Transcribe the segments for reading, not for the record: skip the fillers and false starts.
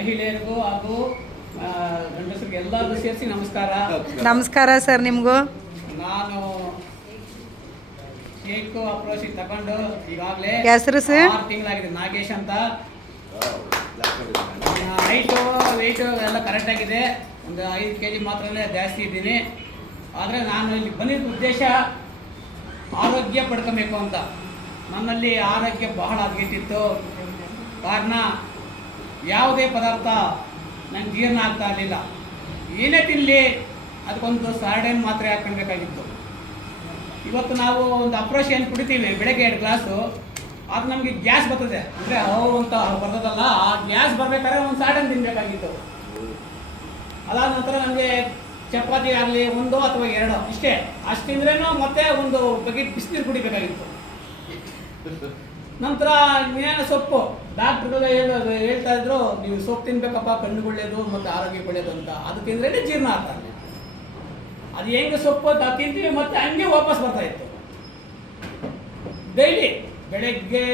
ಮಹಿಳೆಯರಿಗೂ ಹಾಗೂ ಗಂಡಸರಿಗೆ ಎಲ್ಲರಿಗೂ ಸೇರಿಸಿ ನಮಸ್ಕಾರ. ನಮಸ್ಕಾರ ಸರ್ ನಿಮಗೂ. ನಾನು ಶೇಕ್ ಅಪ್ರೋಚ್ ತಗೊಂಡು ಈಗಾಗಲೇ ಹೆಸರು ಸರ್ 6 ತಿಂಗಳಾಗಿದೆ. ನಾಗೇಶ್ ಅಂತ. ವೆಯ್ಟು ಎಲ್ಲ ಕರೆಕ್ಟಾಗಿದೆ. ಒಂದು 5 kg ಮಾತ್ರನೇ ಜಾಸ್ತಿ ಇದ್ದೀನಿ. ಆದರೆ ನಾನು ಇಲ್ಲಿ ಬಂದಿದ್ದ ಉದ್ದೇಶ ಆರೋಗ್ಯ ಪಡ್ಕೊಬೇಕು ಅಂತ. ನನ್ನಲ್ಲಿ ಆರೋಗ್ಯ ಬಹಳ ಹದಗೆಟ್ಟಿತ್ತು. ಕಾರಣ ಯಾವುದೇ ಪದಾರ್ಥ ನಂಗೆ ಜೀರ್ಣ ಆಗ್ತಾ ಇರಲಿಲ್ಲ. ಏನೇ ತಿನ್ನಲಿ ಅದಕ್ಕೊಂದು ಸಾರ್ಡೇನ್ ಮಾತ್ರೆ ಹಾಕ್ಕೊಳ್ಬೇಕಾಗಿತ್ತು. ಇವತ್ತು ನಾವು ಒಂದು ಅಪ್ರೋಚ್ ಏನು ಕುಡಿತೀವಿ ಬೆಳಗ್ಗೆ 2 ಗ್ಲಾಸು, ಅದು ನಮಗೆ ಗ್ಯಾಸ್ ಬರ್ತದೆ. ಅಂದರೆ ಅಂತ ಬರ್ತದಲ್ಲ, ಆ ಗ್ಯಾಸ್ ಬರಬೇಕಾದ್ರೆ ಒಂದು ಸಾರ್ಡೇನ್ ತಿನ್ನಬೇಕಾಗಿತ್ತು. ಅದಾದ ನಂತರ ನನಗೆ ಚಪಾತಿ ಆಗಲಿ 1 ಅಥವಾ 2 ಇಷ್ಟೇ, ಅಷ್ಟು ತಿಂದ್ರೇನು ಮತ್ತೆ ಒಂದು ಬಕೆಟ್ ಬಿಸಿನೀರು ಕುಡಿಬೇಕಾಗಿತ್ತು. ನಂತರ ಇನ್ನೇನು ಸೊಪ್ಪು ಡಾಕ್ಟ್ರುಗಳು ಹೇಳ್ತಾ ಇದ್ರು, ನೀವು ಸೊಪ್ಪು ತಿನ್ಬೇಕಪ್ಪ, ಕಣ್ಣು ಒಳ್ಳೆಯದು ಮತ್ತು ಆರೋಗ್ಯ ಒಳ್ಳೆಯದು ಅಂತ. ಅದು ತಿಂದ್ರೇ ಜೀರ್ಣ ಆಗ್ತಾರೆ. ಅದು ಹೆಂಗೆ ಸೊಪ್ಪು ತಿಂತೀವಿ ಮತ್ತೆ ಹಂಗೆ ವಾಪಸ್ ಬರ್ತಾ ಇತ್ತು. ಡೈಲಿ ಬೆಳಗ್ಗೆ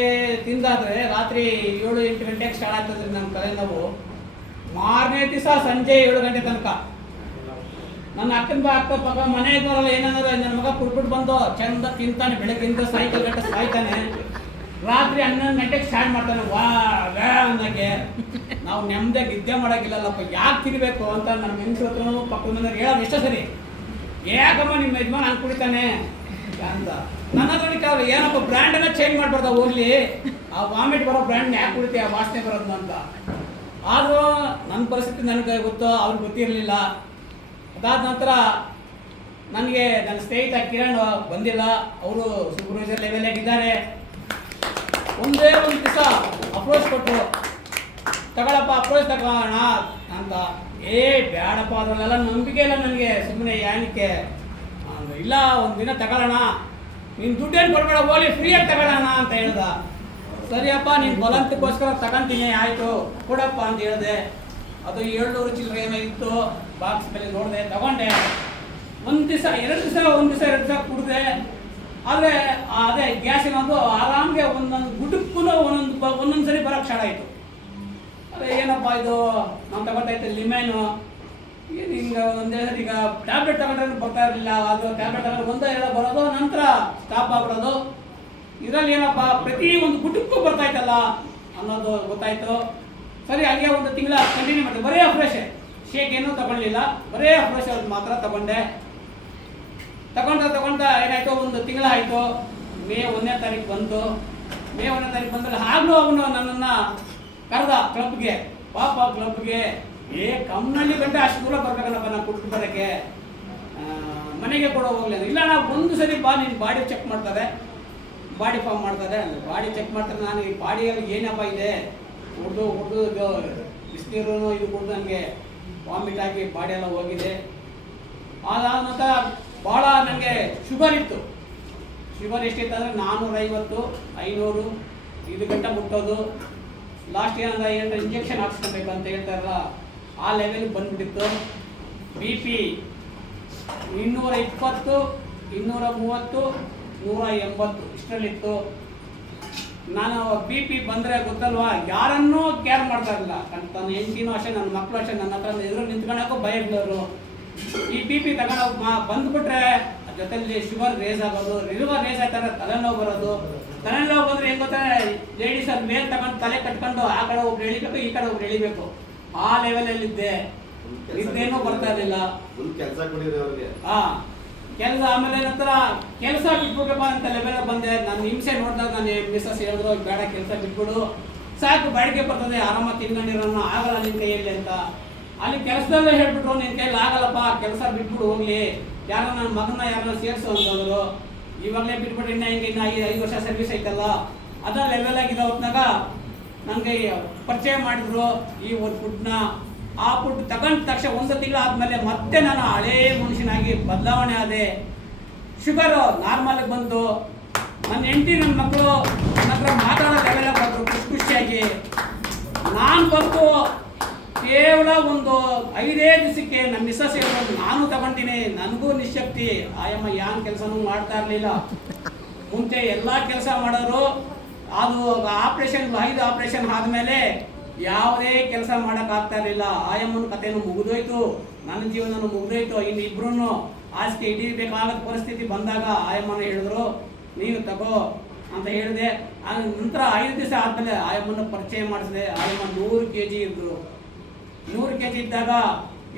ತಿಂದಾದರೆ ರಾತ್ರಿ 7-8 ಗಂಟೆಗೆ ಸ್ಟಾರ್ಟ್ ಆಗ್ತದೆ ನಮ್ಮ ತಲೆನೋವು. ಮಾರನೇ ದಿವಸ ಸಂಜೆ 7 ಗಂಟೆ ತನಕ. ನನ್ನ ಅಕ್ಕಪಕ್ಕ ಮನೆ ಇದ್ದವರೆಲ್ಲ ಏನಂದ್ರೆ, ನನ್ನ ಮಗ ಕುಡ್ಬಿಟ್ಟು ಬಂದು ಚಂದ ತಿಂತಾನೆ, ಬೆಳಗ್ಗಿಂದ ಸಾಯಂಕಾಲ ಗಂಟೆ ಸಾಯ್ತಾನೆ, ರಾತ್ರಿ 11 ಗಂಟೆಗೆ ಸ್ಟಾರ್ಟ್ ಮಾಡ್ತಾನೆ ವಾ ಅನ್ನೋಕ್ಕೆ. ನಾವು ನೆಮ್ಮದಿಯಾಗಿ ನಿದ್ದೆ ಮಾಡೋಕ್ಕಿಲ್ಲಲ್ಲಪ್ಪ, ಯಾಕೆ ತಿನ್ನಬೇಕು ಅಂತ ನನ್ನ ಹೆಂಗಸ್ರ ಹತ್ರನೂ ಪಕ್ಕದ ಮನೆಯವ್ರು ಹೇಳೋದು ಎಷ್ಟೋ ಸರಿ. ಯಾಕಮ್ಮ ನಿಮ್ಮ ಯಜಮಾನ ಹಂಗೆ ಕುಡಿತಾನೆ ಅಂತ. ನನ್ನ ಹತ್ರ ಏನಪ್ಪ ಬ್ರ್ಯಾಂಡನ್ನ ಚೇಂಜ್ ಮಾಡಬಾರ್ದ, ಹೋಗ್ಲಿ ಆ ವಾಮಿಟ್ ಬರೋ ಬ್ರ್ಯಾಂಡ್ ಯಾಕೆ ಕುಡಿತೀಯ, ಆ ವಾಸನೆ ಬರೋದು ಅಂತ. ಆದರೂ ನನ್ನ ಪರಿಸ್ಥಿತಿ ನನಗೆ ಗೊತ್ತು, ಅವ್ರಿಗೆ ಗೊತ್ತಿರಲಿಲ್ಲ. ಅದಾದ ನಂತರ ನನಗೆ ನನ್ನ ಸ್ನೇಹಿತ ಕಿರಣ್ ಬಂದಿಲ್ಲ, ಅವರು ಸೂಪರ್ವೈಸರ್ ಲೆವೆಲಾಗಿದ್ದಾರೆ. ಒಂದೇ ಒಂದು ದಿವಸ ಅಪ್ರೋಚ್ ಕೊಟ್ಟರು, ತಗೊಳಪ್ಪ ಅಪ್ರೋಚ್ ತಗೋಣ ಅಂತ. ಬೇಡಪ್ಪ, ಅದರಲ್ಲೆಲ್ಲ ನಂಬಿಕೆ ಇಲ್ಲ ನನಗೆ, ಸುಮ್ಮನೆ ಏನಕ್ಕೆ ಇಲ್ಲ, ಒಂದು ದಿನ ತಗೊಳ್ಳೋಣ, ನೀನು ದುಡ್ಡೇನು ಕೊಡಬೇಡ, ಹೋಗಿ ಫ್ರೀಯಾಗಿ ತಗೊಳ್ಳೋಣ ಅಂತ ಹೇಳ್ದ. ಸರಿಯಪ್ಪ, ನೀನು ಬಲಂತಕ್ಕೋಸ್ಕರ ತಗೊಂತೀನಿ, ಆಯಿತು ಕೊಡಪ್ಪ ಅಂತ ಹೇಳಿದೆ. ಅದು 700 ಚಿಲ್ಲರೆ ಏನೋ ಇತ್ತು. ಬಾಕ್ಸ್ ಮೇಲೆ ನೋಡಿದೆ, ತಗೊಂಡೆ. ಒಂದು ದಿವಸ 2 ದಿವಸ ಕುಡಿದೆ. ಆದರೆ ಅದೇ ಗ್ಯಾಸ್ ಏನದು ಆರಾಮ್ಗೆ ಒಂದೊಂದು ಗುಡುಕ್ಕೂ ಒಂದೊಂದು ಸರಿ ಬರೋಕ್ಕೆ ಸ್ಟಾರ್ಟ್ ಆಯಿತು. ಅದೇ ಏನಪ್ಪ ಇದು, ನಾನು ತಗೊಳ್ತಾಯಿದ್ದೆ ಲಿಮೆನು, ಏನು ಹಿಂಗೆ ಒಂದೇ ಸರಿ. ಈಗ ಟ್ಯಾಬ್ಲೆಟ್ ತಗೊಂಡ್ರೆ ಬರ್ತಾ ಇರಲಿಲ್ಲ, ಅದು ಟ್ಯಾಬ್ಲೆಟ್ ತಗೊಂಡ್ರೆ 1-2 ಬರೋದು, ನಂತರ ಸ್ಟಾಪ್ ಆಗ್ಬಿಡೋದು. ಇದರಲ್ಲಿ ಏನಪ್ಪ ಪ್ರತಿ ಒಂದು ಗುಡುಕ್ಕೂ ಬರ್ತಾಯಿತ್ತಲ್ಲ ಅನ್ನೋದು ಗೊತ್ತಾಯಿತು. ಸರಿ, ಹಾಗೆ ಒಂದು ತಿಂಗಳ ಕಂಟಿನ್ಯೂ ಮಾಡಿದೆ. ಬರೀ ಅಫ್ರೆಶ್, ಶೇಕ್ ಏನೂ ತಗೊಳ್ಳಿಲ್ಲ, ಬರೀ ಅಫ್ರೆಶ್ ಅದು ಮಾತ್ರ ತಗೊಂಡೆ. ತಗೊಂಡ ಏನಾಯಿತು, ಒಂದು ತಿಂಗಳಾಯಿತು. ಮೇ 1ನೇ ತಾರೀಕು ಬಂತು. ಮೇ 1ನೇ ತಾರೀಕು ಬಂದರೆ ಆಗಲೂ ಅವನು ನನ್ನನ್ನು ಕರೆದ ಕ್ಲಬ್ಗೆ, ಪಾಪ ಕ್ಲಬ್ಗೆ. ಕಮ್ಮನಲ್ಲಿ ಗಂಟೆ ಅಷ್ಟು ದೂರ ಬರ್ಬೇಕಲ್ಲಪ್ಪ ನಾನು ಕುಟ್ಬಿಟ್ಟು ಬರೋಕ್ಕೆ, ಮನೆಗೆ ಕೊಡೋ ಹೋಗ್ಲಿ. ಇಲ್ಲ, ನಾವು ಒಂದು ಸರಿ ಬಾ, ನೀನು ಬಾಡಿ ಚೆಕ್ ಮಾಡ್ತಾರೆ, ಬಾಡಿ ಫಾರ್ಮ್ ಮಾಡ್ತಾರೆ. ಬಾಡಿ ಚೆಕ್ ಮಾಡ್ತಾರೆ. ನಾನು ಈ ಬಾಡಿಯಲ್ಲಿ ಏನಪ್ಪ ಇದೆ, ಹೊಡೆದು ಬಿಸಿನೀರು ಇದು ಕುಡಿದು ನನಗೆ ವಾಮಿಟ್ ಆಗಿ ಬಾಡಿ ಎಲ್ಲ ಹೋಗಿದೆ. ಅದಾದ ನಂತರ ಭಾಳ ನನಗೆ ಶುಗರ್ ಇತ್ತು. ಶುಗರ್ ಎಷ್ಟಿತ್ತು ಅಂದರೆ 450, 500 ಇದು ಗಂಟೆ ಮುಟ್ಟೋದು. ಲಾಸ್ಟ್ ಏನಂದ್ರೆ ಇಂಜೆಕ್ಷನ್ ಹಾಕ್ಸ್ಕೊಬೇಕು ಅಂತ ಹೇಳ್ತಾರಲ್ಲ, ಆ ಲೆವೆಲ್ ಬಂದುಬಿಟ್ಟಿತ್ತು. BP 220, 230, 180 ಇಷ್ಟರಲ್ಲಿತ್ತು. ನಾನು BP ಬಂದರೆ ಗೊತ್ತಲ್ವಾ, ಯಾರನ್ನೂ ಕೇರ್ ಮಾಡ್ತಾ ಇರಲಿಲ್ಲ. ನನ್ನ ಹೆಂಡತಿನೂ ಅಷ್ಟೇ, ನನ್ನ ಮಕ್ಕಳು ಅಷ್ಟೇ, ನನ್ನ ಹತ್ರ ಎದುರು ನಿಂತ್ಕೊಳ್ಳೋಕ್ಕೂ ಭಯ ಬೀಳೋರು. ಈ BP ತಗೊಂಡು ಬಂದುಬಿಟ್ರೆ ಜೊತೆಲಿ ಶುಗರ್ ರೇಸ್ ಆಗೋದು, ರೇಸ್ ಆಯ್ತಾರೆ, ತಲೆನೋವು ಬರೋದು. ತಲೆನೋವು ಬಂದರೆ ಹೆಂಗೆ ಗೊತ್ತಾ, ಲೇಡೀಸ್ ಅದು ಮೇಲೆ ತಗೊಂಡು ತಲೆ ಕಟ್ಕೊಂಡು ಆ ಕಡೆ ಒಬ್ರು ಎಳಿಬೇಕು, ಈ ಕಡೆ ಒಬ್ರು ಎಳಿಬೇಕು, ಆ ಲೆವೆಲಲ್ಲಿದ್ದೆ. ನಿದ್ದೇನೂ ಬರ್ತಾ ಇರಲಿಲ್ಲ. ಕೆಲಸ ಆಮೇಲೆ ನಂತರ ಕೆಲಸ ಬಿಟ್ಬಿಡಪ್ಪ ಅಂತ ಲೆವೆಲ್ ಬಂದೆ. ನಾನು ಹಿಂಸೆ ನೋಡಿದಾಗ ನಾನು ಮಿಸ್ಸಸ್ ಹೇಳಿದ್ರು, ಬೇಡ ಕೆಲಸ ಬಿಟ್ಬಿಡು, ಸಾಕು ಬಾಡಿಗೆ ಬರ್ತದೆ, ಆರಾಮಾಗಿ ತಿನ್ಕೊಂಡಿರೋಣ, ಆಗಲ್ಲ ನಿನ್ನ ಕೈಯಲ್ಲಿ ಅಂತ. ಅಲ್ಲಿ ಕೆಲಸದಲ್ಲೇ ಹೇಳ್ಬಿಟ್ರು, ನಿನ್ನ ಕೈಯಲ್ಲಿ ಆಗಲ್ಲಪ್ಪ, ಕೆಲಸ ಬಿಟ್ಬಿಡು, ಹೋಗ್ಲಿ, ಯಾರೋ ನನ್ನ ಮಗನ ಯಾರನ್ನ ಸೇರಿಸು ಅಂತಂದ್ರು. ಇವಾಗಲೇ ಬಿಟ್ಬಿಟ್ಟು ಇನ್ನು 5 ವರ್ಷ ಸರ್ವಿಸ್ ಐತಲ್ಲ, ಅದರ ಲೆವೆಲ್ ಆಗಿದೆ. ಹೊತ್ನಾಗ ನನಗೆ ಪರಿಚಯ ಮಾಡಿದ್ರು ಈ ಒಂದು ಫುಡ್ನ. ಆ ಫುಡ್ ತಗೊಂಡ ತಕ್ಷಣ 1 ತಿಂಗಳು ಆದಮೇಲೆ ಮತ್ತೆ ನಾನು ಹಳೇ ಮನುಷ್ಯನಾಗಿ ಬದಲಾವಣೆ ಆದೆ. ಶುಗರು ನಾರ್ಮಲ್ಗೆ ಬಂತು. ನನ್ನ ಹೆಂಡತಿ, ನನ್ನ ಮಕ್ಕಳು ನನ್ನ ಹತ್ರ ಮಾತಾಡೋ ಲೆವೆಲ್ ಬಂದರು ಖುಷಿಯಾಗಿ. ನಾನು ಬಂತು ಕೇವಲ ಒಂದು 5 ದಿವಸಕ್ಕೆ ನಮ್ಮ ಮಿಸ್ಸಸ್ ಹೇಳೋದು, ನಾನು ತಗೊಂತೀನಿ, ನನಗೂ ನಿಶಕ್ತಿ. ಆಯಮ್ಮ ಯಾನ್ ಕೆಲಸನೂ ಮಾಡ್ತಾ ಇರಲಿಲ್ಲ. ಮುಂಚೆ ಎಲ್ಲ ಕೆಲಸ ಮಾಡೋರು. ಅದು ಆಪ್ರೇಷನ್ 5 ಆಪ್ರೇಷನ್ ಆದಮೇಲೆ ಯಾವುದೇ ಕೆಲಸ ಮಾಡೋಕ್ಕಾಗ್ತಾ ಇರಲಿಲ್ಲ. ಆಯಮ್ಮನ ಕಥೆನೂ ಮುಗಿದೋಯ್ತು, ನನ್ನ ಜೀವನನೂ ಮುಗಿದೋಯ್ತು. ಇನ್ನು ಇಬ್ಬರೂ ಆಸ್ತಿ ಹಿಡಿಬೇಕಾದ ಪರಿಸ್ಥಿತಿ ಬಂದಾಗ ಆಯಮ್ಮನ ಹೇಳಿದ್ರು, ನೀನು ತಗೋ ಅಂತ ಹೇಳಿದೆ. ನಂತರ 5 ದಿವಸ ಆದಮೇಲೆ ಆಯಮ್ಮನ ಪರಿಚಯ ಮಾಡಿಸಿದೆ. ಆಯಮ್ಮ 100 kg ಇದ್ರು. 100 kg ಇದ್ದಾಗ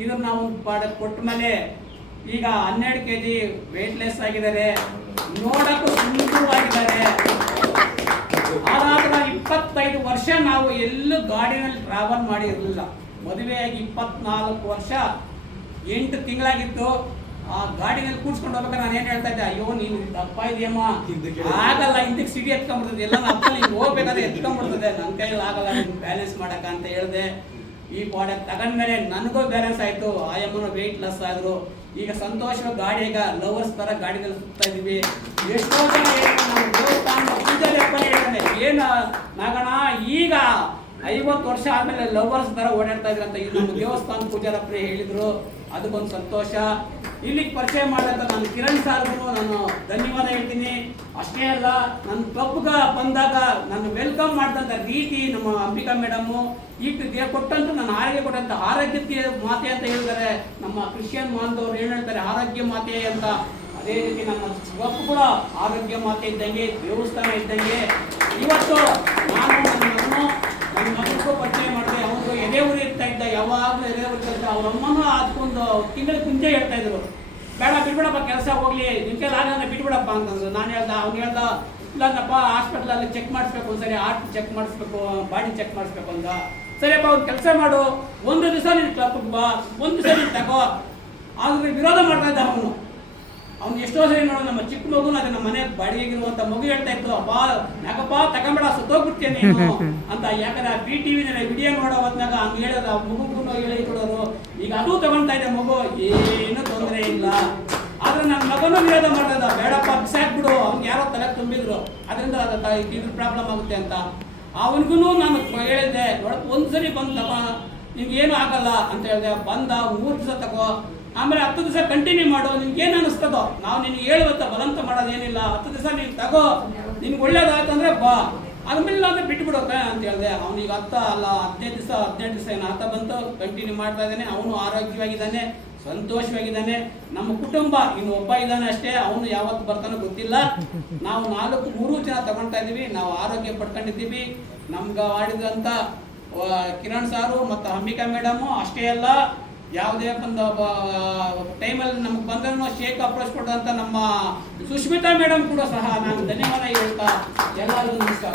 ಇದನ್ನು ನಾವು ಕೊಟ್ಟ ಮೇಲೆ ಈಗ 12 kg ವೆಯ್ಟ್ಲೆಸ್ ಆಗಿದ್ದಾರೆ, ನೋಡಕ್ಕೂ ಸುಂದರವಾಗಿದ್ದಾರೆ. ಆದಾಗ 25 ವರ್ಷ ನಾವು ಎಲ್ಲೂ ಗಾಡಿನಲ್ಲಿ ಟ್ರಾವೆಲ್ ಮಾಡಿರಲಿಲ್ಲ. ಮದುವೆಯಾಗಿ 24 ವರ್ಷ 8 ತಿಂಗಳಾಗಿತ್ತು. ಆ ಗಾಡಿನಲ್ಲಿ ಕೂಡ್ಸ್ಕೊಂಡು ಹೋಗ್ಬೇಕಾದ್ರೆ ನಾನು ಏನು ಹೇಳ್ತಾ ಇದ್ದೆ, ಅಯ್ಯೋ ನೀನು ದಪ್ಪ ಇದೆಯಮ್ಮ, ಆಗಲ್ಲ, ಹಿಂದಕ್ಕೆ ಸಿಡಿ ಎತ್ಕೊಂಡ್ಬಿಡ್ತದೆ, ಎಲ್ಲ ಅಪ್ಪಲ್ಲಿ ಹಿಂಗೆ ಹೋಗ್ಬೇಕಾದ್ರೆ ಎತ್ಕೊಂಡ್ಬಿಡ್ತದೆ, ನನ್ನ ಕೈಯಲ್ಲಿ ಆಗಲ್ಲ ಬ್ಯಾಲೆನ್ಸ್ ಮಾಡಕ್ಕ ಅಂತ ಹೇಳಿದೆ. ಈ ಪ್ರಾಡಕ್ಟ್ ತಗೊಂಡ್ಮೇಲೆ ನನಗೂ ಬ್ಯಾಲೆನ್ಸ್ ಆಯಿತು, ಆಯಮ್ಮನ ವೆಯ್ಟ್ ಲೆಸ್ ಆದರು. ಈಗ ಸಂತೋಷವಾಗಿ ಗಾಡಿ ಈಗ ಲವರ್ಸ್ ಥರ ಗಾಡಿನಲ್ಲಿ ಸುತ್ತಾ ಇದ್ದೀವಿ. ಎಷ್ಟೋ ಜನ ನಾವು ದೇವಸ್ಥಾನ ಪೂಜೆಯಲ್ಲಿ ಅಪ್ಪ ಹೇಳ್ತಾನೆ, ಏನು ನಾಗಣ ಈಗ 50 ವರ್ಷ ಆದಮೇಲೆ ಲವರ್ಸ್ ಥರ ಓಡಾಡ್ತಾ ಇದ್ರಂತ ಇದು ನಮ್ಮ ದೇವಸ್ಥಾನ ಪೂಜಾರಪ್ಪರೇ ಹೇಳಿದರು. ಅದಕ್ಕೊಂದು ಸಂತೋಷ. ಇಲ್ಲಿಗೆ ಪರಿಚಯ ಮಾಡಿದಂಥ ನಾನು ಕಿರಣ್ ಸಾರ್ಗೂ ನಾನು ಧನ್ಯವಾದ ಹೇಳ್ತೀನಿ. ಅಷ್ಟೇ ಅಲ್ಲ, ನನ್ನ ಕ್ಲಬ್ಗೆ ಬಂದಾಗ ನನ್ನ ವೆಲ್ಕಮ್ ಮಾಡಿದಂಥ ರೀತಿ ನಮ್ಮ ಅಂಬಿಕಾ ಮೇಡಮ್ಮು ಈಗ ಕೊಟ್ಟಂತೂ ನನ್ನ ಆರೋಗ್ಯ ಕೊಟ್ಟಂಥ ಆರೋಗ್ಯಕ್ಕೆ ಮಾತೆ ಅಂತ ಹೇಳಿದ್ದಾರೆ. ನಮ್ಮ ಕ್ರಿಶ್ಚಿಯನ್ ಬಾಂಧವರು ಏನು ಹೇಳ್ತಾರೆ, ಆರೋಗ್ಯ ಮಾತೆ ಅಂತ. ಅದೇ ರೀತಿ ನಮ್ಮ ಕ್ಲಬ್ ಕೂಡ ಆರೋಗ್ಯ ಮಾತೆ ಇದ್ದಂಗೆ, ದೇವಸ್ಥಾನ ಇದ್ದಂಗೆ. ಇವತ್ತು ನಾನು ನನ್ನ ಮಗನಿಗೂ ಪರಿಚಯ ಮಾಡಿದೆ. ಅವನಿಗೂ ಎದೆ ಉರಿ ಇರ್ತಾ ಇದ್ದ, ಯಾವಾಗಲೂ ಎದೆ ಉರಿತ. ಅವ್ರ ಅಮ್ಮನೂ ಅದಕ್ಕೊಂದು ತಿಂಗಳ ಮುಂಚೆ ಹೇಳ್ತಾ ಇದ್ರು, ಬೇಡ ಬಿಟ್ಬಿಡಪ್ಪ, ಕೆಲಸ ಹೋಗ್ಲಿ, ನಿನ್ನ ಕೈಲಿ ಆಗಲ್ಲ ಬಿಟ್ಬಿಡಪ್ಪ ಅಂತಂದ್ರು. ನಾನು ಅವ್ನು ಹೇಳ್ದ, ಇಲ್ಲಪ್ಪ ಹಾಸ್ಪಿಟ್ಲಲ್ಲಿ ಚೆಕ್ ಮಾಡಿಸ್ಬೇಕು, ಒಂದ್ಸರಿ ಹಾರ್ಟ್ ಚೆಕ್ ಮಾಡಿಸ್ಬೇಕು, ಬಾಡಿ ಚೆಕ್ ಮಾಡಿಸ್ಬೇಕು ಅಂತ. ಸರಿಯಪ್ಪ ಒಂದು ಕೆಲಸ ಮಾಡು, 1 ದಿವಸ ನೀನು ಕ್ಲಬ್ಗೆ ಬಾ, 1 ದಿವಸ ನೀನು ತಗೋ. ಆದ್ರೆ ವಿರೋಧ ಮಾಡ್ತಾ ಇದ್ದ ಅವನು. ಅವ್ನು ಎಷ್ಟೋ ಸರಿ ನೋಡು, ನಮ್ಮ ಚಿಕ್ಕ ಮಗುನ ಅದೇ ನಮ್ಮ ಮನೆ ಬಾಡಿಗೆಗಿರುವಂಥ ಮಗು ಹೇಳ್ತಾ ಇತ್ತು, ಅಪ್ಪ ಯಾಕಪ್ಪ ತಗೊಂಬೇಡ, ಸುತ್ತೋಗ್ಬಿಡ್ತೀಯ ನೀನು ಅಂತ. ಯಾಕಂದ್ರೆ ಆ BTV ವಿಡಿಯೋ ನೋಡೋ ಹೊತ್ನಾಗ ಹಂಗೆ ಹೇಳೋದು, ಆ ಮಗುಗೂ ಹೇಳಿಕೊಡೋರು. ಈಗ ಅದು ತಗೊಳ್ತಾ ಇದೆ ಮಗು, ಏನೂ ತೊಂದರೆ ಇಲ್ಲ. ಆದ್ರೆ ನನ್ನ ಮಗನೂ ವಿರೋಧ ಮಾಡ್ತಾ ಇದ್ದ, ಬೇಡಪ್ಪ ಬಿಸಾಕ್ಬಿಡು, ಅವ್ನಿಗೆ ಯಾರೋ ತಲೆ ತುಂಬಿದ್ರು, ಅದರಿಂದ ಇದ್ರ ಪ್ರಾಬ್ಲಮ್ ಆಗುತ್ತೆ ಅಂತ. ಅವನಿಗೂ ನಾನು ಹೇಳಿದ್ದೆ, ನೋಡಪ್ಪ ಒಂದ್ಸರಿ ಬಂದು ತಗೋ, ನಿಮ್ಗೇನು ಆಗಲ್ಲ ಅಂತ ಹೇಳಿದೆ. ಬಂದ 3 ದಿವಸ ತಗೋ, ಆಮೇಲೆ 10 ದಿವಸ ಕಂಟಿನ್ಯೂ ಮಾಡು, ನಿನ್ಗೆ ಏನು ಅನಿಸ್ತದೋ. ನಾವು ನಿನ್ಗೆ ಹೇಳುವಂತ ಬಲಂತ ಮಾಡೋದೇನಿಲ್ಲ, 10 ದಿವಸ ನೀನು ತಗೋ, ನಿನ್ಗೆ ಒಳ್ಳೇದಾಯ್ತು ಅಂದರೆ ಬಾ, ಆದ್ಮೇಲೆ ಅಂದರೆ ಬಿಟ್ಬಿಡೋಕೆ ಅಂತ ಹೇಳಿದೆ. ಅವನಿಗೆ 10 ಅಲ್ಲ 15 ದಿವಸ ಏನು ಆತ ಬಂತು, ಕಂಟಿನ್ಯೂ ಮಾಡ್ತಾ ಇದ್ದಾನೆ. ಅವನು ಆರೋಗ್ಯವಾಗಿದ್ದಾನೆ, ಸಂತೋಷವಾಗಿದ್ದಾನೆ. ನಮ್ಮ ಕುಟುಂಬ ಇನ್ನು ಒಬ್ಬ ಇದ್ದಾನೆ ಅಷ್ಟೇ, ಅವನು ಯಾವತ್ತು ಬರ್ತಾನೋ ಗೊತ್ತಿಲ್ಲ. ನಾವು 3 ಜನ ತಗೊಳ್ತಾ ಇದ್ದೀವಿ, ನಾವು ಆರೋಗ್ಯ ಪಡ್ಕೊಂಡಿದ್ದೀವಿ. ನಮ್ಗೆ ಆಡಿದಂಥ ಕಿರಣ್ ಸಾರು ಮತ್ತು ಅಂಬಿಕಾ ಮೇಡಮು ಅಷ್ಟೇ ಅಲ್ಲ, ಯಾವುದೇ ಒಂದು ಟೈಮಲ್ಲಿ ನಮಗೆ ಬಂದ್ರೂ ಶೇಕ್ ಅಪ್ರೋಚ್ ಕೊಟ್ಟಂಥ ನಮ್ಮ ಸುಷ್ಮಿತಾ ಮೇಡಮ್ ಕೂಡ ಸಹ ನಾನು ಧನ್ಯವಾದ ಹೇಳ್ತಾ ಎಲ್ಲರಿಗೂ ನಮಸ್ಕಾರ.